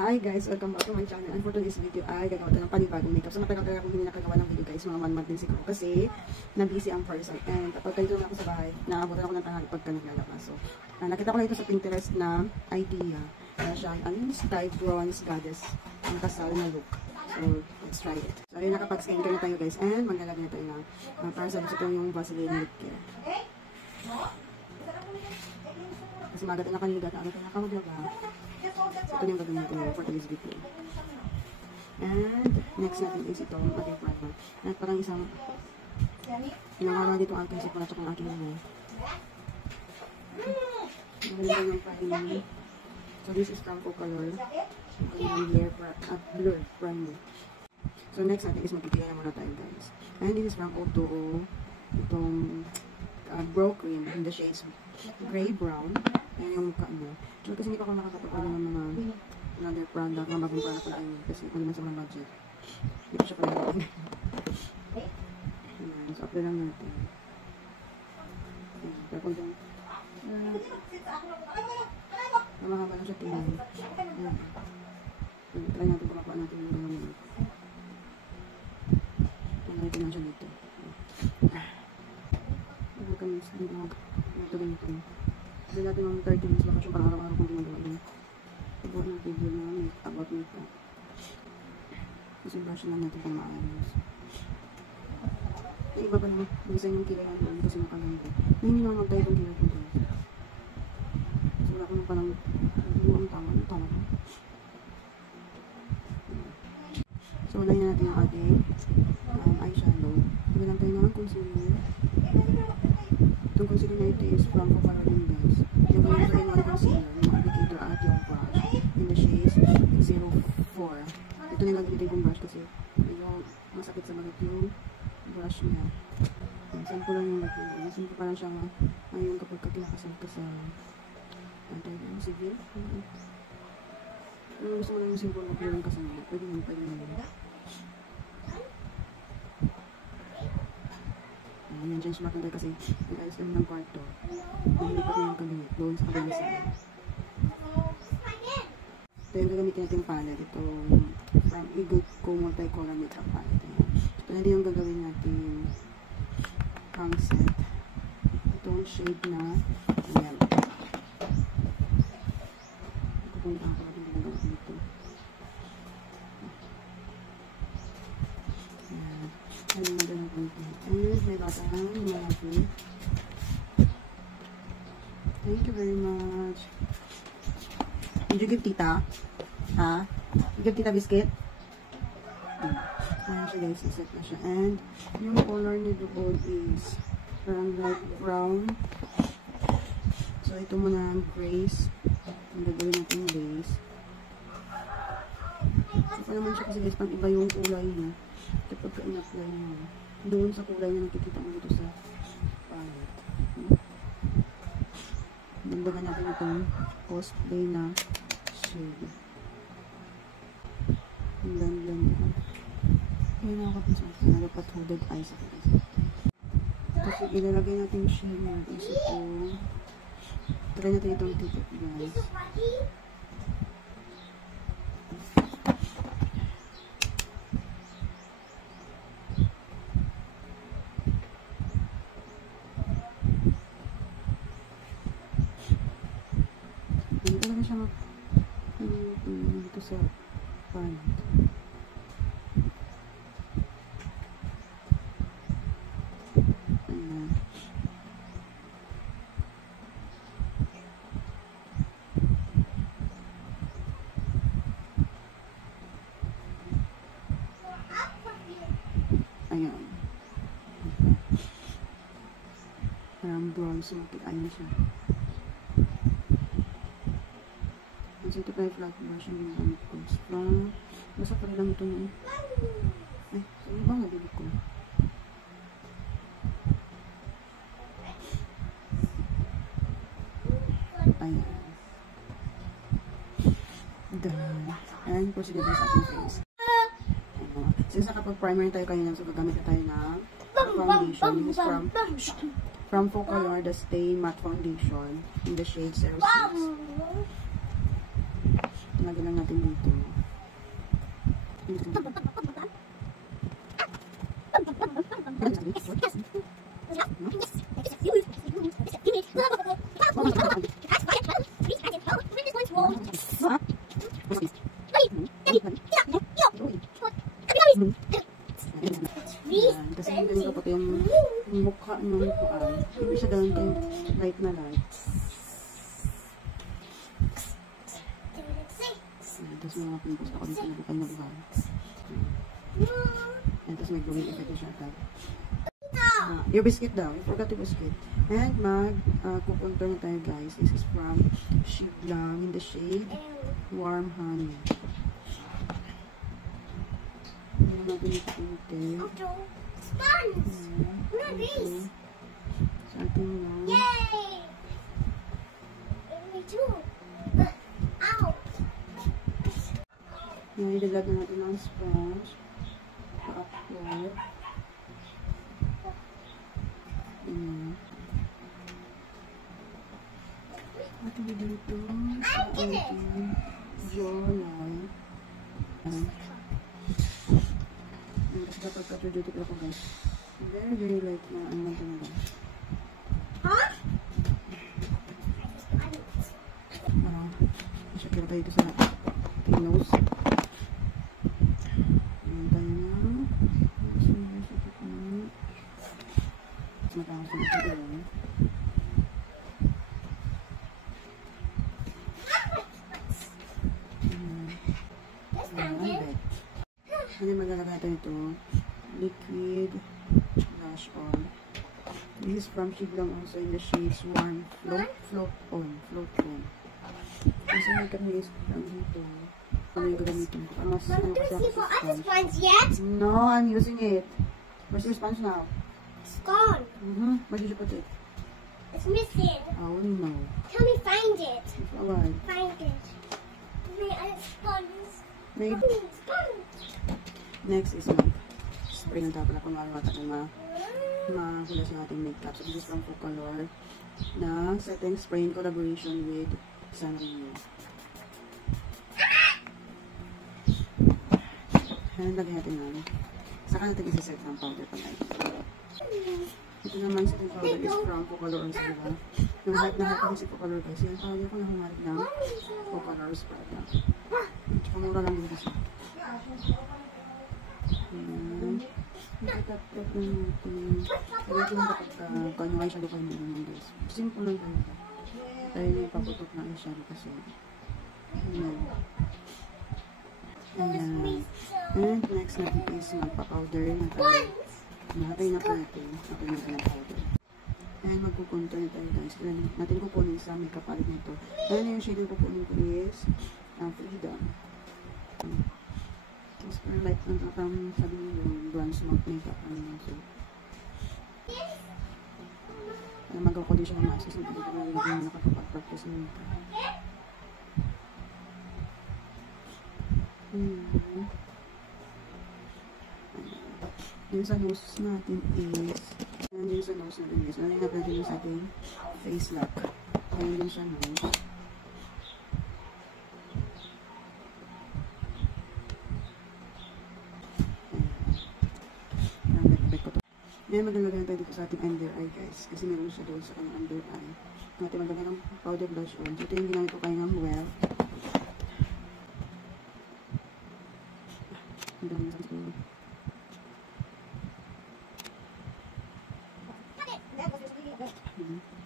Hi guys, welcome back to my channel. And for today's video ay gagawa tayo ng panibagong makeup. So matagal ako hindi nakagawa ng video guys, mga 1 month din siguro kasi na-busy ang person. And kapag kayo na ako sa bahay, naabutan ako ng tanghali pagka naglalabas. So nakita ko lang ito sa Pinterest na idea. Siya ang Sky Bronze Goddess, ang kasal na look. So let's try it. So ayun, nakapag-skincare na tayo guys. And maglalagay na tayo ng para sa gusto ko yung Vaseline lip care. Kasi maganda na kanina, agad na nakamaglaba. Ito yung gagawin natin for today's video. And next natin is ito, yung ating primer. At parang isang pinangaraw dito ang aking sipon at saka ang aking mga. Maganda yung primer. So this is from Color. Blur primer. So next natin is magpipigay na muna tayo guys. And this is from O2O. Itong brow cream in the shades gray brown. Ayan yung mukha niya. So, kasi hindi pa ako nakakapagpala ng mga another product na bagong product na ayun. Kasi kung naman sa mga budget. Hindi ko siya pala natin. Ayan. So, apply lang natin. Ayan. Pero kung dyan. Mahaba lang siya tingnan. Ayan. Try natin kung mapaan natin yung gano'n. Ayan. Natin lang siya dito. Ayan. Kami sa ito. Hindi natin ng 30 minutes bakasyon para araw-araw kung ginagawa din. About ng video na about makeup. Kasi brush lang natin pang maayos. Yung iba pa naman, minsan yung kilay natin kasi nakalanggo. Hindi naman mag-type ang kilay ko dito. Kasi wala ko nang parang ang tama. So, wala natin yung ating eyeshadow. Hindi lang tayo ng concealer. Itong concealer na ito is from Color guys. Yung gawin ko rin mga concealer, yung applicator at yung brush in the shades 04. Ito na gagamitin yung brush kasi medyo masakit sa bagat yung brush niya. Sample lang yung lagyan. Sample pa lang siya ngayon kapag kinakasal ka sa civil. Ano gusto mo lang yung simple na yung kasal mo? Pwede mo. Ayan, dyan siya makagay kasi nag-ayos kami ng kwarto. Nahilipat na yung kabinet doon sa kabinet side. Ito yung gagamitin natin palette. Ito from Eagle Co Multicolor Makeup Palette. Ito na din yung gagawin natin concept. Itong shade na yellow. Pupunta ako natin ginagawa dito. Ayan, magandang konti. And may batang malaki. Thank you very much. Did you give tita? Ha? You give tita biscuit? Ayan siya guys, iset na siya. And yung color ni doon is parang light brown. So ito muna ang base. Ang gagawin natin base. So pa naman siya kasi guys, pang iba yung kulay niya. Kapag ka-in-apply nyo, doon sa kulay na nakikita mo dito sa palette. Dagdagan natin itong cosplay na shade. Ang ganda niya. Ngayon nakakapin sa akin. Dapat hooded eyes ako. Kasi ilalagay natin yung shade na is itong try natin itong tip guys. Hindi talaga siya dito sa palette. Ayan. Ayan. Parang bronze matik. Ayan siya. Kasi ito pa yung flat brush yung ginamit ko. Basta pa rin lang ito na ay, saan ba nabili ko? Ayan. Done. Ayan po sige sa aking face. Since nakapag-primer tayo kanina, so gagamit na tayo ng foundation. This is from Color, the Stay Matte Foundation in the shade 06. Lagyan lang natin dito. Kasi hindi ko pati yung mukha ng mukhaan. Hindi siya gawin kayong light na light. Tapos may mga pimples ako dito na bukal na bukal. Tapos may glowing effect siya agad. Your biscuit daw. You forgot your biscuit. And mag-contour na tayo guys. This is from Shiblang in the shade Warm Honey. Ayan natin ito konti. Sponge! Sa ating lang. Yay! Me too. Ow! Ayan, idalag na natin ng sponge. Pa-upload. Ayan. At hindi dito sa ating jawline. Ayan. Dapat pa-tudutik ako guys. Very, very light na ang lang talaga. Huh? Masyakira tayo ito sa ating nose. Ayan tayo na. Matapos na ito gawin. Ano maglalagay tayo ito? Liquid blush on. This is from Shiblang also in the shades Warm Float On. Kasi may kami is from dito. Ano yung gagamitin ko? Mas ano kasi ako sa sponge. Sponge yet? No, I'm using it. Where's your sponge now? It's gone. Where did you put it? It's missing. Oh no. Tell me find it. It's alright. Find it. May sponge. Maybe. Sponge. Next is spray ng tapos na kung ano mata kung mahulas yung ating makeup. So this is from Focalor na setting spray in collaboration with Sanrio. And lagyan natin lang. Saka natin isa-set ng powder pa tayo. Ito naman sa powder is from Focalor also, diba? Yung hype na hype si Focalor guys. Yung powder ko na humalit ng Focalor's product. Tsaka mura lang dito siya. Ayan. Nakatap-tap na natin. Kaya ito lang kapag kung yung eyeshadow kayo naman guys. Simple lang talaga. Tayo na ipaputok na eyeshadow kasi. Ayan. Ayan. And next natin is magpa-powder na tayo. Nakatay na po natin. Nakatay natin ang powder. And magkukontour na tayo guys. Kaya natin kukunin sa makeup palette nito. And yung shade na kukunin ko is Freedom. Mas parang light lang parang sabi niyo yung bronze matte makeup ano so magawa ko din siya ng masis na hindi ko na nakakapag-practice ng makeup. Yung sa nose natin is yung sa nose natin is nalagyan natin yung sa ating face lock. Ayan din siya nose. Ngayon maglalagay tayo dito sa ating under eye guys. Kasi meron siya doon sa kanyang under eye. Natin maglagay ng powder blush on. So ito yung ginamit ko kay ng well. Ang dami na sa siguro.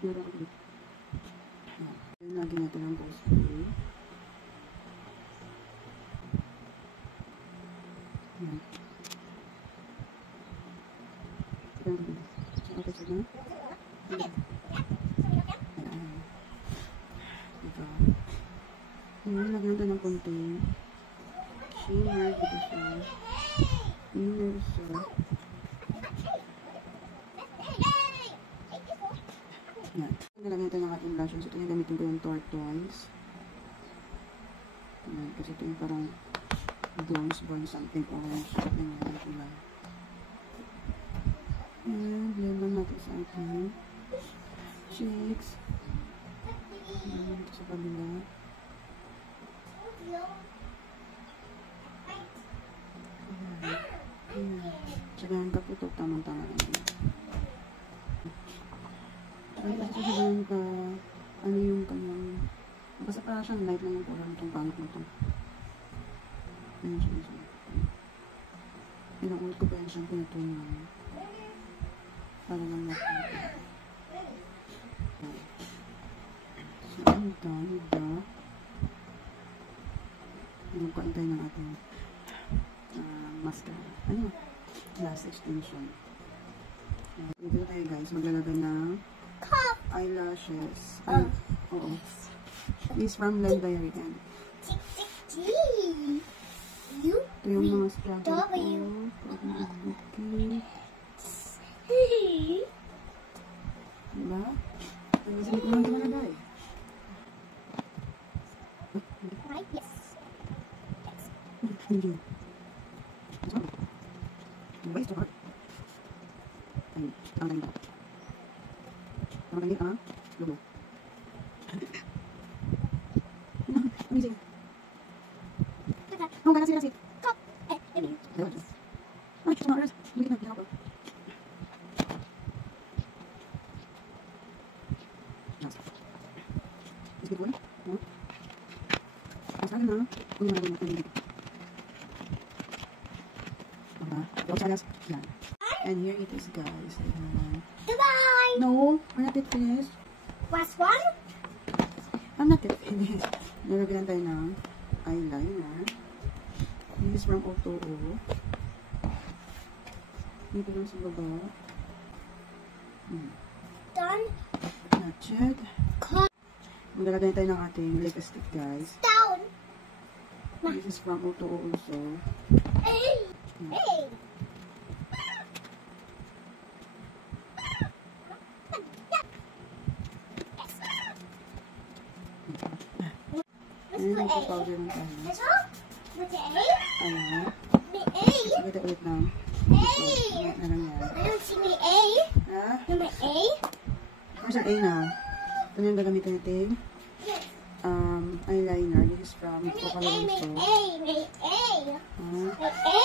Meron ako dito. Lagyan natin ang pose spray. Ayan. Okay, sige. Ito. Ayan, lagyan natin ng konting shimmer dito siya. Inner siya. Ayan. Nalagyan natin ng ating blush. So, ito yung gamitin ko yung Tortoise. Ayan, kasi ito yung parang bronze burn something orange. Ayan, yung kulay. And blend lang natin sa ating cheeks. Ayan, dito sa kabila. Tsaka yung kaputok, tamang-tama lang yun. Ay, kasi siya ganun ka, ano yung kanyang, basta para siyang light lang yung kulay nitong pangit na ito. Ayun siya. Pinaulit ko pa yan siyang pinatungan. Para lang nakita. So, I'm done with the nagkaantay ng ating mascara. Ano? Last extension. Dito na tayo guys. Maglalagay ng eyelashes. Ay, oo. This from Landry yan. Ito yung mga struggle ko. Okay. Diba? Ay, masalit naman ito malagay. Right? Yes. Hindi. Diba? Ito hard. Ay, ang ganda. Ang ganda ka? Lumo. Amazing. Oh, ganda sila. Ay, sumaras. Hindi na, ginagawa. Is it good? No? Mas lagi na. Kung yung natin natin. Yan. And here it is, guys. Goodbye. No, I'm not yet finished. Last one. I'm not yet finished. Nalagyan tayo ng eyeliner. This is from O2O. Dito lang sa baba. Done. Not yet. Maglalagay tayo ng ating lipstick, guys. Down. This is from O2O also. Hey. Hey. Ayan, nagpa-powder ng tayo. This one? With the A? Ayan. The A? Maganda ulit ng A. ayan na lang yan. I don't see my A. Ha? Number A? Where's our A na? Ito na yung gagamitin natin. Eyeliner. This is from My Coca A, my Loso. A, my A. Huh? My A.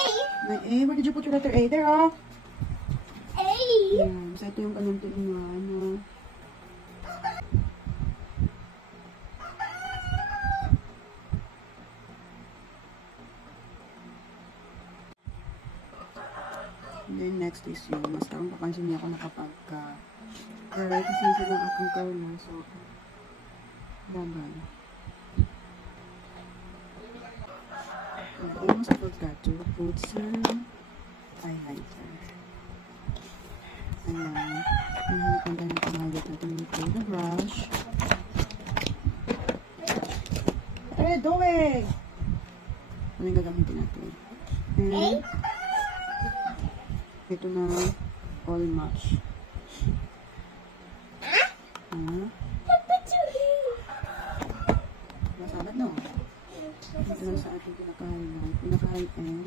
My A? Where did you put your letter A? There, oh! A. Ayan. So, ito yung kanyang tingnan. And then next is yung mascara. Kung papansin niya ako nakapagka-curl kasi ito lang akong curler. So, bagay. I almost forgot to put some highlighter. Ayan. Hinahanap tayo ng pang-highlight natin with the brush. What are you doing? Ano yung gagamitin natin? And, ito na all match. Masabat no? Ito na sa ating pinaka-highlight. Pinaka-high end.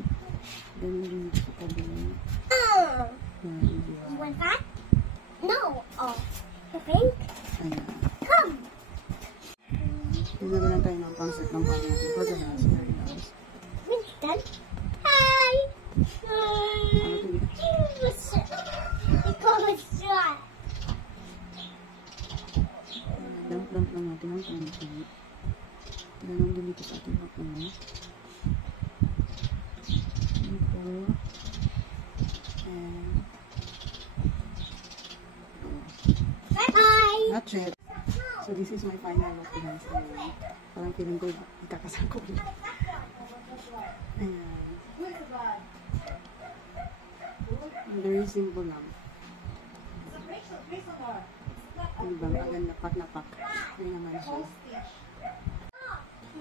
Ganun din sa kabila. Yan, You want that? No. Oh. The pink? Ayan. Come. Nilagyan lang tayo ng pang-set ng pang natin for the last very last. It's done. Hi. Ano ito yun? We call it shot. Dump-dump lang natin ang konti. Ganun din dito sa ating hapon. Dito. And Bye-bye. not yet. So this is my final look, guys. Parang feeling ko ikakasal ko ulit. Ayan. Very simple lang. Ano ba? Maganda pak. Ayun naman siya.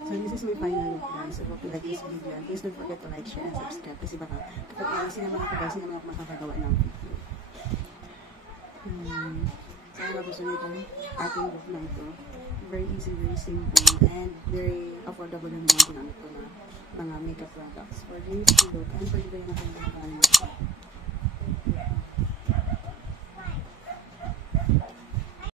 So this is my final look, guys. I hope you like this video. And please don't forget to like, share, and subscribe. Kasi baka kapag ayusin naman ako, guys, hindi naman ako makakagawa ng video. Sana gusto nyo itong ating look na ito. Very easy, very simple, and very affordable na naman ginamit ko na mga makeup products for this look and for the day na kung